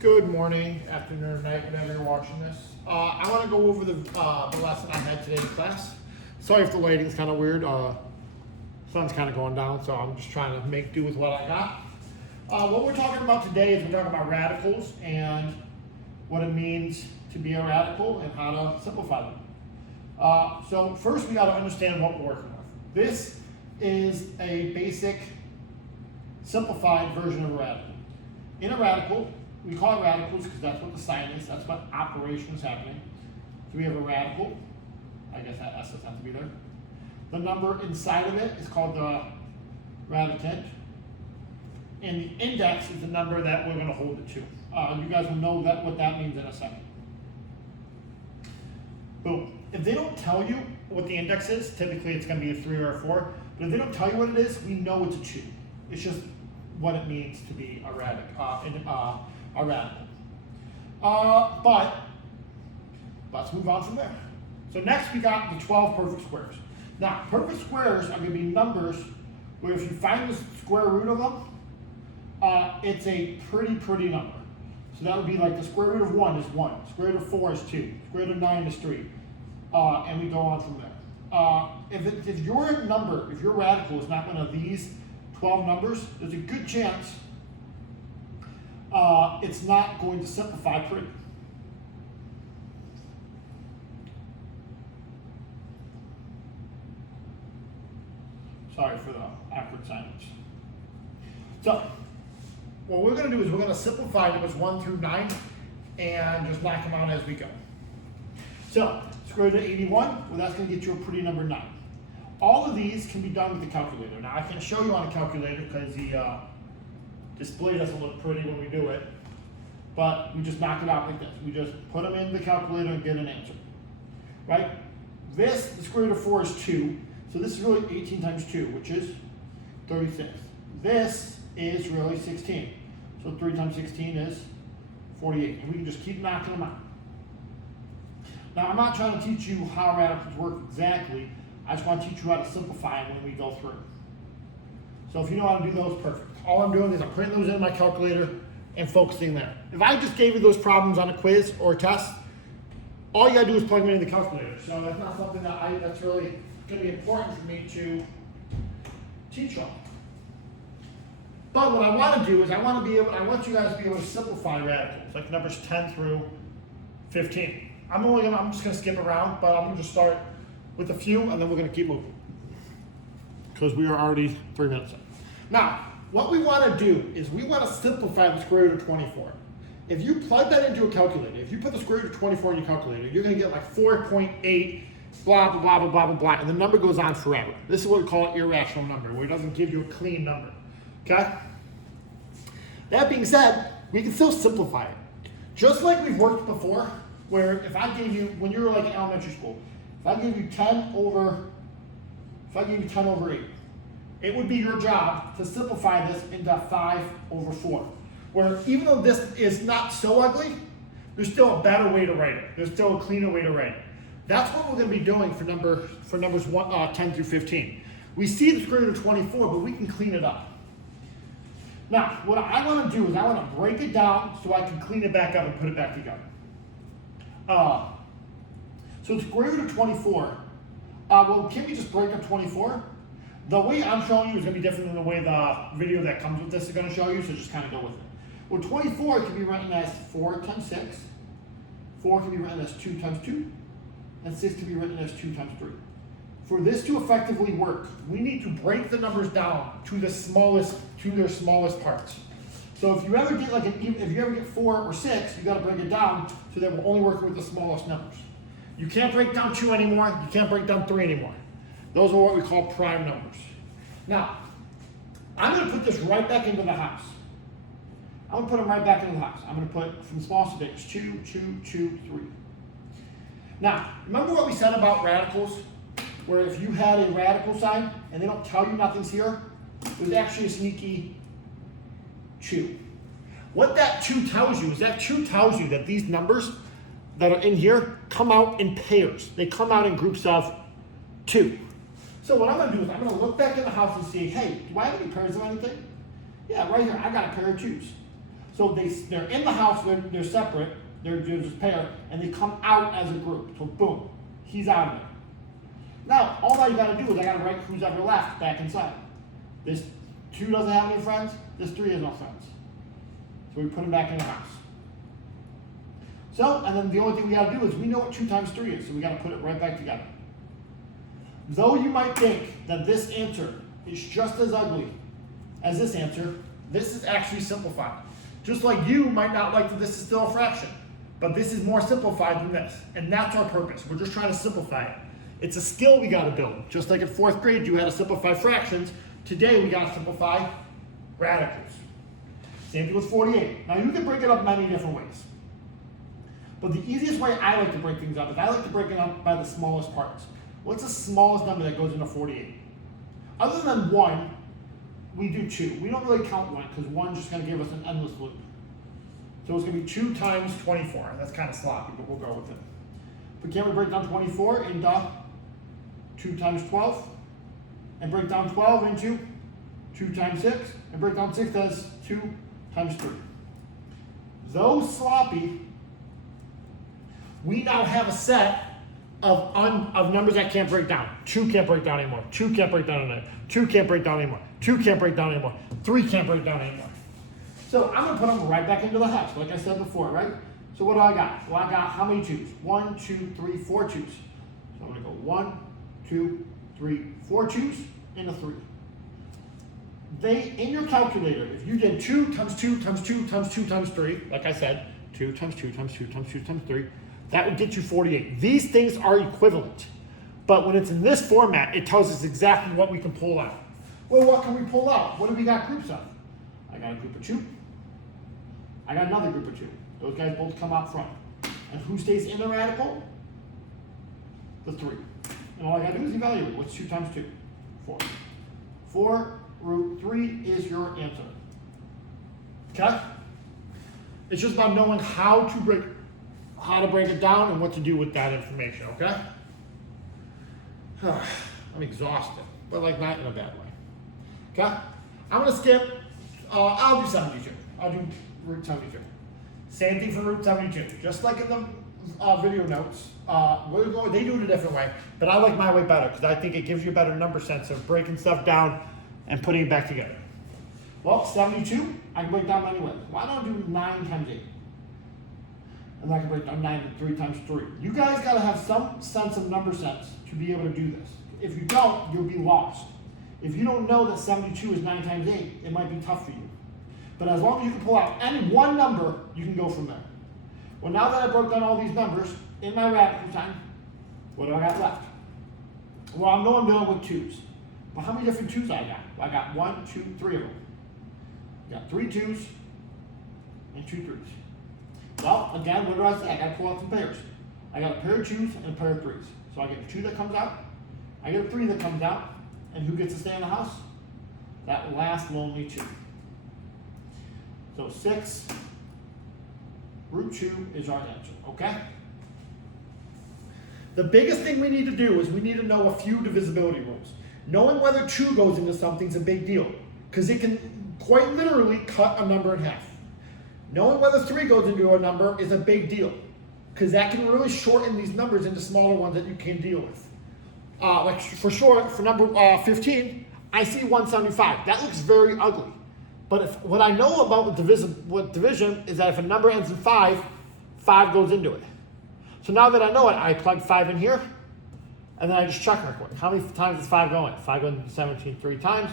Good morning, afternoon, or night, whenever you're watching this. I want to go over the lesson I had today in class. Sorry if the lighting's kind of weird. Sun's kind of going down, so I'm just trying to make do with what I got. What we're talking about today is we're talking about radicals and what it means to be a radical and how to simplify them. So first we got to understand what we're working with. This is a basic simplified version of a radical. In a radical, we call it radicals because that's what the sign is, that's what operation is happening. So we have a radical, I guess that S doesn't have to be there. The number inside of it is called the radicand, and the index is the number that we're going to hold it to. You guys will know what that means in a second. Boom. If they don't tell you what the index is, typically it's going to be a 3 or a 4, but if they don't tell you what it is, we know it's a 2. It's just what it means to be a radical. But let's move on from there. So next we got the 12 perfect squares. Now, perfect squares are going to be numbers where if you find the square root of them, it's a pretty number. So that would be like the square root of 1 is 1, square root of 4 is 2, square root of 9 is 3, and we go on from there. If your number, if your radical is not one of these 12 numbers, there's a good chance it's not going to simplify pretty. Sorry for the awkward silence. So, what we're going to do is we're going to simplify numbers 1 through 9 and just knock them out as we go. So, square root of 81, well, that's going to get you a pretty number 9. All of these can be done with the calculator. Now, I can show you on a calculator because the display doesn't look pretty when we do it, but we just knock it out like this. We just put them in the calculator and get an answer, right? The square root of 4 is 2, so this is really 18 times 2, which is 36. This is really 16, so 3 times 16 is 48, and we can just keep knocking them out. Now, I'm not trying to teach you how radicals work exactly. I just want to teach you how to simplify them when we go through. So if you know how to do those, perfect. All I'm doing is I'm putting those in my calculator and focusing there. If I just gave you those problems on a quiz or a test, all you gotta do is plug them into the calculator. So that's not something that's really gonna be important for me to teach on. But what I want to do is I want you guys to be able to simplify radicals, like numbers 10 through 15. I'm just gonna skip around, but I'm gonna just start with a few and then we're gonna keep moving. Because we are already 3 minutes in. Now, what we want to do is we want to simplify the square root of 24. If you plug that into a calculator, if you put the square root of 24 in your calculator, you're going to get like 4.8, blah, blah, blah, blah, blah, blah, blah, and the number goes on forever. This is what we call an irrational number, where it doesn't give you a clean number, okay? That being said, we can still simplify it. Just like we've worked before, where if I gave you, when you were like in elementary school, if I gave you 10 over 8, it would be your job to simplify this into 5 over 4. Where even though this is not so ugly, there's still a better way to write it. There's still a cleaner way to write it. That's what we're going to be doing for numbers 10 through 15. We see the square root of 24, but we can clean it up. Now, what I want to do is I want to break it down so I can clean it back up and put it back together. So the square root of 24, well, can we just break up 24? The way I'm showing you is going to be different than the way the video that comes with this is going to show you, so just kind of go with it. Well, 24 can be written as 4 times 6, 4 can be written as 2 times 2, and 6 can be written as 2 times 3. For this to effectively work, we need to break the numbers down to their smallest parts. So if you ever get 4 or 6, you got to break it down so that we're only working with the smallest numbers. You can't break down 2 anymore, you can't break down 3 anymore. Those are what we call prime numbers. Now, I'm going to put this right back into the house. I'm going to put them right back into the house. I'm going to put from smallest to biggest, 2, 2, 2, 3. Now, remember what we said about radicals? Where if you had a radical sign and they don't tell you nothing's here, there's actually a sneaky 2. What that 2 tells you is that 2 tells you that these numbers that are in here come out in pairs. They come out in groups of 2. So what I'm going to do is I'm going to look back in the house and see, hey, do I have any pairs of anything? Yeah, right here, I got a pair of 2s. So they're in the house, they're separate, they're just a pair, and they come out as a group. So boom, he's out of it. Now, all I gotta do is I gotta write who's ever left back inside. This 2 doesn't have any friends, this 3 has no friends. So we put him back in the house. So, and then the only thing we gotta do is we know what 2 times 3 is, so we gotta put it right back together. Though you might think that this answer is just as ugly as this answer, this is actually simplified. Just like you might not like that this is still a fraction, but this is more simplified than this. And that's our purpose. We're just trying to simplify it. It's a skill we gotta build. Just like in 4th grade, you had to simplify fractions. Today, we gotta simplify radicals. Same thing with 48. Now, you can break it up many different ways. But the easiest way I like to break things up is I like to break it up by the smallest parts. What's the smallest number that goes into 48? Other than 1, we do 2. We don't really count 1 because 1 is just going to give us an endless loop. So it's going to be 2 times 24. That's kind of sloppy, but we'll go with it. But can we break down 24 into 2 times 12? And break down 12 into 2 times 6? And break down 6 as 2 times 3. Though sloppy, we now have a set of numbers that can't break down. 2 can't break down anymore. 2 can't break down anymore. 2 can't break down anymore. 2 can't break down anymore. 3 can't break down anymore. So I'm going to put them right back into the house, like I said before, right? So what do I got? Well, I got how many 2s? 1, 2, 3, 4 2s. So I'm going to go 1, 2, 3, 4 2s into 3. In your calculator, if you did 2 times 2 times 2 times 2 times 3, like I said, 2 times 2 times 2 times 2 times 3, that would get you 48. These things are equivalent. But when it's in this format, it tells us exactly what we can pull out. Well, what can we pull out? What do we got groups of? I got a group of 2. I got another group of 2. Those guys both come out front. And who stays in the radical? The 3. And all I got to do is evaluate. What's 2 times 2? 4. 4 root 3 is your answer. Okay? It's just about knowing how to break it down and what to do with that information, okay? I'm exhausted, but like not in a bad way. Okay? I'm gonna skip, I'll do 72. I'll do root 72. Same thing for root 72. Just like in the video notes, they do it a different way, but I like my way better because I think it gives you a better number sense of breaking stuff down and putting it back together. Well, 72, I can break down many ways. Why don't I do 9 times 8? And I can break down 9 to 3 times 3. You guys gotta have some sense of number sense to be able to do this. If you don't, you'll be lost. If you don't know that 72 is 9 times 8, it might be tough for you. But as long as you can pull out any one number, you can go from there. Well, now that I broke down all these numbers in my radical time, what do I got left? Well, I know I'm dealing with 2s. But how many different 2s I got? Well, I got 1, 2, 3 of them. I got 3 2s and 2 3s. Well, again, what do I say? I got to pull out some pairs. I got a pair of 2s and a pair of 3s. So I get a 2 that comes out, I get a 3 that comes out, and who gets to stay in the house? That last lonely 2. So 6 root 2 is our answer, okay? The biggest thing we need to do is we need to know a few divisibility rules. Knowing whether 2 goes into something is a big deal, because it can quite literally cut a number in half. Knowing whether 3 goes into a number is a big deal, because that can really shorten these numbers into smaller ones that you can deal with. Like for short, for number 15, I see 175. That looks very ugly. But what I know about division is that if a number ends in 5, 5 goes into it. So now that I know it, I plug 5 in here, and then I just check real quick. How many times is 5 going? 5 goes into 17 3 times.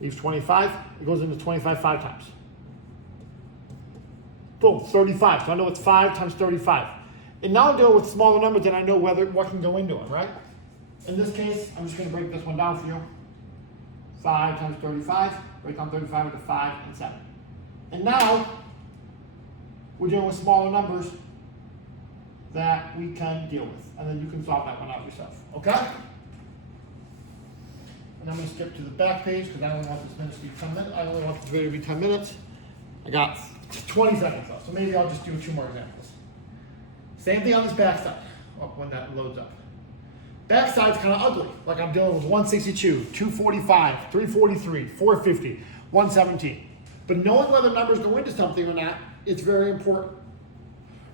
Leaves 25. It goes into 25 5 times. Boom, 35. So I know it's 5 times 35. And now I'm dealing with smaller numbers and I know what can go into them, right? In this case, I'm just going to break this one down for you. 5 times 35. Break down 35 into 5 and 7. And now, we're dealing with smaller numbers that we can deal with. And then you can solve that one out yourself, okay? And I'm going to skip to the back page because I only want this minute to be 10 minutes. I only want this video to be 10 minutes. I got 20 seconds left, so maybe I'll just do 2 more examples. Same thing on this back side, when that loads up. Back side's kind of ugly, like I'm dealing with 162, 245, 343, 450, 117. But knowing whether numbers go into something or not, it's very important,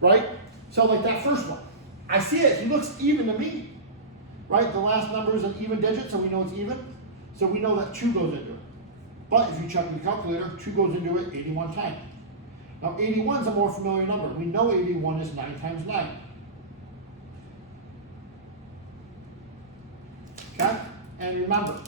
right? So like that first one, I see it, he looks even to me, right? The last number is an even digit, so we know it's even. So we know that 2 goes into it. But if you check the calculator, 2 goes into it 81 times. Now 81 is a more familiar number. We know 81 is 9 times 9. Okay? And remember,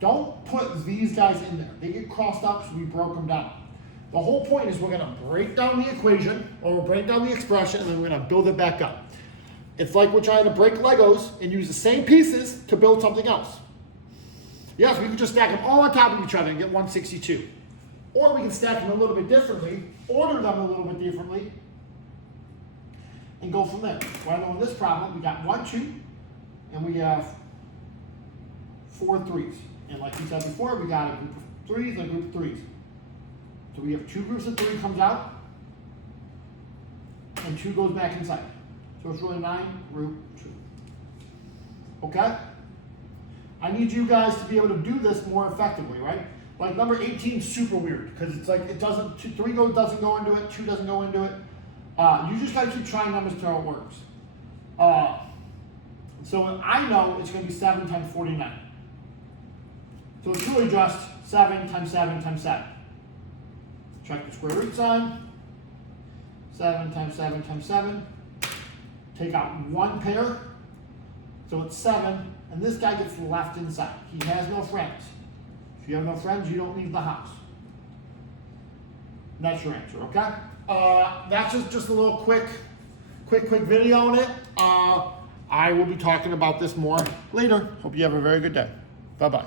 don't put these guys in there. They get crossed out because we broke them down. The whole point is we're going to break down the equation, or we'll break down the expression, and then we're going to build it back up. It's like we're trying to break Legos and use the same pieces to build something else. Yes, we can just stack them all on top of each other and get 162. Or we can stack them a little bit differently, order them a little bit differently, and go from there. Well, I know in this problem, we got 1, 2, and we have 4 3s. And like we said before, we got a group of 3s and a group of 3s. So we have 2 groups of 3 comes out, and 2 goes back inside. So it's really 9 root 2. Okay? I need you guys to be able to do this more effectively, right? Like number 18 is super weird because it's like it doesn't, 3 doesn't go into it, 2 doesn't go into it. You just gotta keep trying numbers until it works. So I know it's gonna be 7 times 49. So it's really just 7 times 7 times 7. Check the square root sign. 7 times 7 times 7. Take out 1 pair. So it's 7, and this guy gets left inside. He has no friends. If you have no friends, you don't leave the house. And that's your answer, okay? That's just a little quick video on it. I will be talking about this more later. Hope you have a very good day. Bye-bye.